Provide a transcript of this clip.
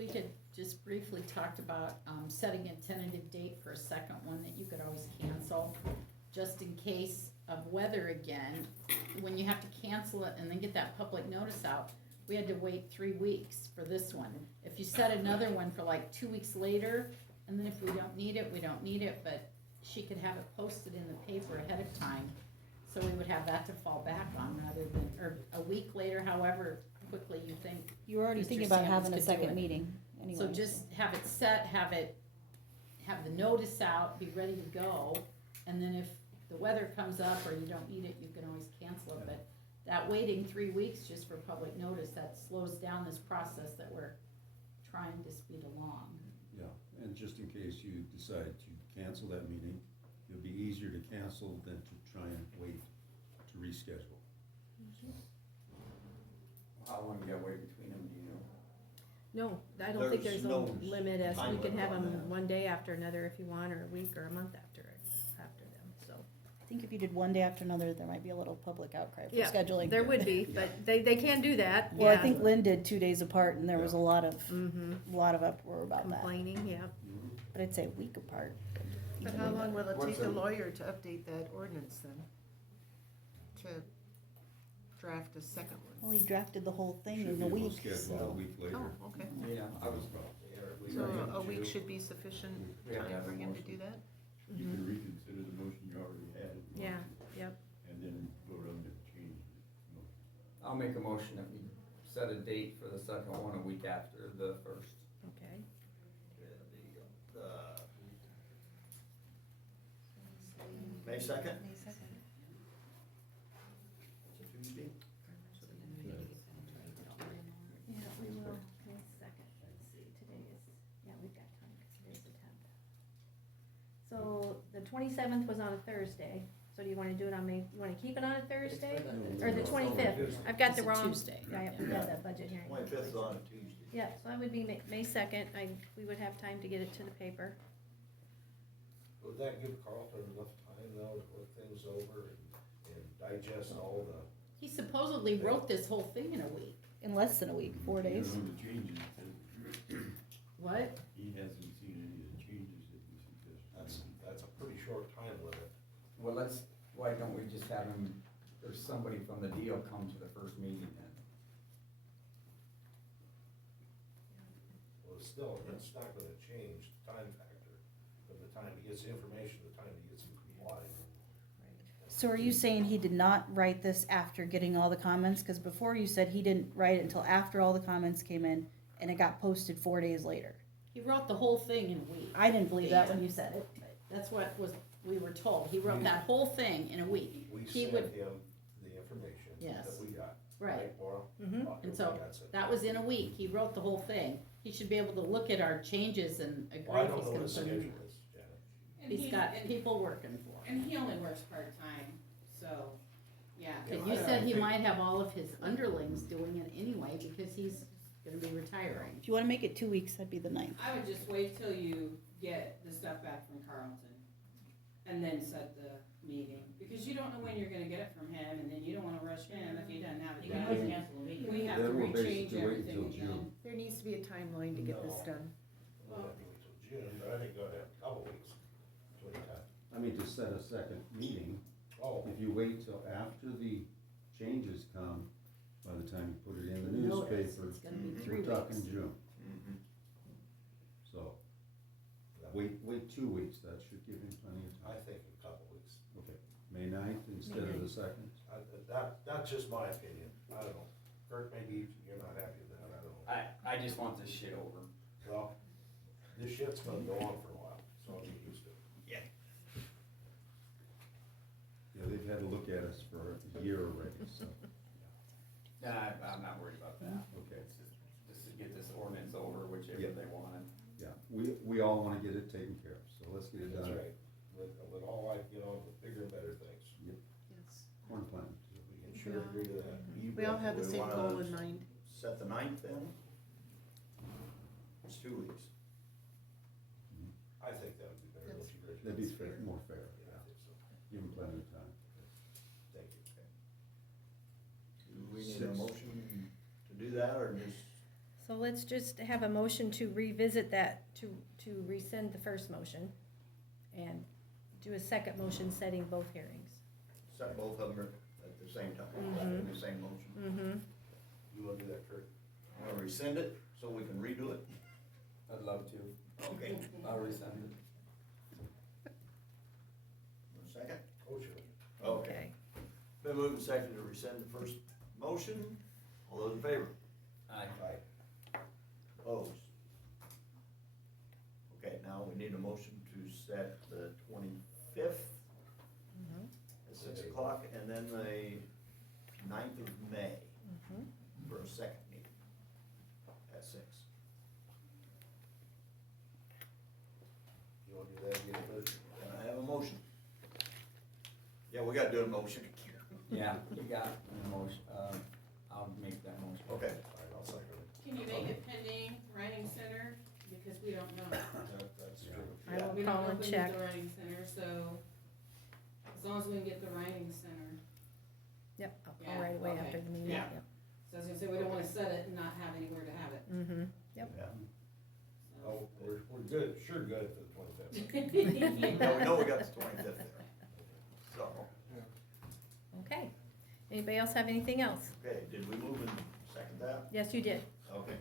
we had just briefly talked about, setting a tentative date for a second one that you could always cancel, just in case of weather again. When you have to cancel it and then get that public notice out, we had to wait 3 weeks for this one. If you set another one for like 2 weeks later, and then if we don't need it, we don't need it, but she could have it posted in the paper ahead of time. So we would have that to fall back on rather than, or a week later, however quickly you think. You were already Mr. thinking about Samuels having a could do second it. meeting anyway. So just have it set, have the notice out, be ready to go, and then if the weather comes up or you don't need it, you can always cancel it, but that waiting 3 weeks just for public notice, that slows down this process that we're trying to speed along. Yeah, and just in case you decide to cancel that meeting, it'll be easier to cancel than to try and wait to reschedule. How long you gotta wait between them, do you know? No, I don't think There's there's a no limit as, time you can limit have on them that. one day after another if you want, or a week or a month after them, so. I think if you did one day after another, there might be a little public outcry for Yeah, scheduling. there would be, but they can do that, Well, I yeah. think Lynn did 2 days apart and there was a lot of, Mm-hmm, uproar about that. complaining, yeah. But I'd say a week apart. But how long will it What's take a the- lawyer to update that ordinance then? To draft a second one? Well, he drafted the whole thing Should in be a able to week, schedule a so. week later. Oh, okay. Yeah, I was. So a week should be sufficient We have to time have for a him to motion. do that? You can reconsider the motion you already had. if you Yeah, want to, yep. And then vote on the change. I'll make a motion that we set a date for the second one a week after the first. Okay. May second? May 2nd. It's a Tuesday? Yeah, we will, May 2nd, let's see, today is, yeah, we've got time, 'cause today's the 10th. So the 27th was on a Thursday, so do you wanna do it on May, you wanna keep it on a Thursday? Or the 25th? I've got the It's a wrong. Tuesday. Yeah, we got that budget hearing. 25th is on a Tuesday. Yeah, so that would be May 2nd, we would have time to get it to the paper. Would that give Carlton enough time though to look things over and digest all the, He supposedly wrote this whole thing in a week. In less than a week, 4 days. You know, the changes, What? he hasn't seen any of the changes that we suggested. that's a pretty short time limit. Well, why don't we just have him, or somebody from the deal come to the first meeting then? Well, still, it's not gonna change the time factor from the time he gets the information, to the time he gets him compliant. So are you saying he did not write this after getting all the comments? Cause before you said he didn't write it until after all the comments came in and it got posted 4 days later. He wrote the whole thing in a week. I didn't believe that when you said it. That's what we were told. He wrote that whole thing in a week. We He sent would, him the information Yes. that we got. right. Laura? Mhm. And so That's it. that was in a week. He wrote the whole thing. He should be able to look at our changes and agree Well, I if don't he's know gonna what the put schedule in. is, Janet. And He's he- got and- people working for him. And he only works part-time, so, yeah. But you said he might have all of his underlings doing it anyway because he's gonna be retiring. If you wanna make it 2 weeks, that'd be the 9th. I would just wait till you get the stuff back from Carlton and then set the meeting, because you don't know when you're gonna get it from him, and then you don't wanna rush him if he doesn't have it done. We have to Then we'll rechange basically wait everything until again. June. There needs to be a timeline to get this No. done. We'll have to wait till June, but I think go ahead, a couple weeks. Between that. I mean, to set a second meeting, Oh, if you wait till after the changes come, by the time you put it in the Notice, newspaper, it's gonna be 3 we're talking weeks. June. So, wait 2 weeks, that should give him plenty of I time. think a couple weeks. Okay, May 9th instead of the 2nd? That's just my opinion, I don't know. Kurt, maybe you're not happy with that, I don't know. I just want this shit over. Well, this shit's gonna go on for a while, so I'll get used to it. Yeah, they've had to look at us for a year already, so, Nah, I'm not worried about that. okay. It's just to get this ordinance over, whichever Yeah. they wanted. Yeah, we all wanna get it taken care of, so let's get it That's done. right, with all like, with bigger and better things, Yes. Corn planting. we can sure agree to that. We all have the We same wanna goal in mind. Set the 9th then? It's 2 weeks. I think that would be better, don't you, Richard? That'd be fair, more fair, Yeah, I think so, give them plenty of time. thank you. Do we need a motion to do that, or just? So let's just have a motion to revisit that, to rescind the first motion and do a second motion setting both hearings. Set both of them at the same time, Mhm. in the same motion. Mm-hmm. You wanna do that, Kurt? I'm gonna rescind it, so we can redo it. I'd love to. Okay. I'll resend it. Second? Oh, sure. Okay. Been moved and seconded to rescind the first motion. All those in favor? Aye. Aye. Opposed? Okay, now we need a motion to set the 25th Mm-hmm. at 6 o'clock, and then the 9th of May Mm-hmm. for a second meeting at 6. You wanna do that again first? Can I have a motion? Yeah, we gotta do a motion. Yeah, you got a motion, I'll make that motion. Okay. Alright, I'll second it. Can you make it pending writing center, because we don't know. That's true. I will We don't call know and if we check. need the writing center, so as long as we can get the writing center. Yep, I'll call Yeah, right away okay. after the meeting, Yeah. yep. So I was gonna say, we don't wanna set it and not have anywhere to have it. Mm-hmm. Yeah. So. Oh, we're good, sure good for the 25th. No, we know we got the 25th there. So, Okay. Anybody else have anything else? okay, did we move and second that? Yes, you did. Okay.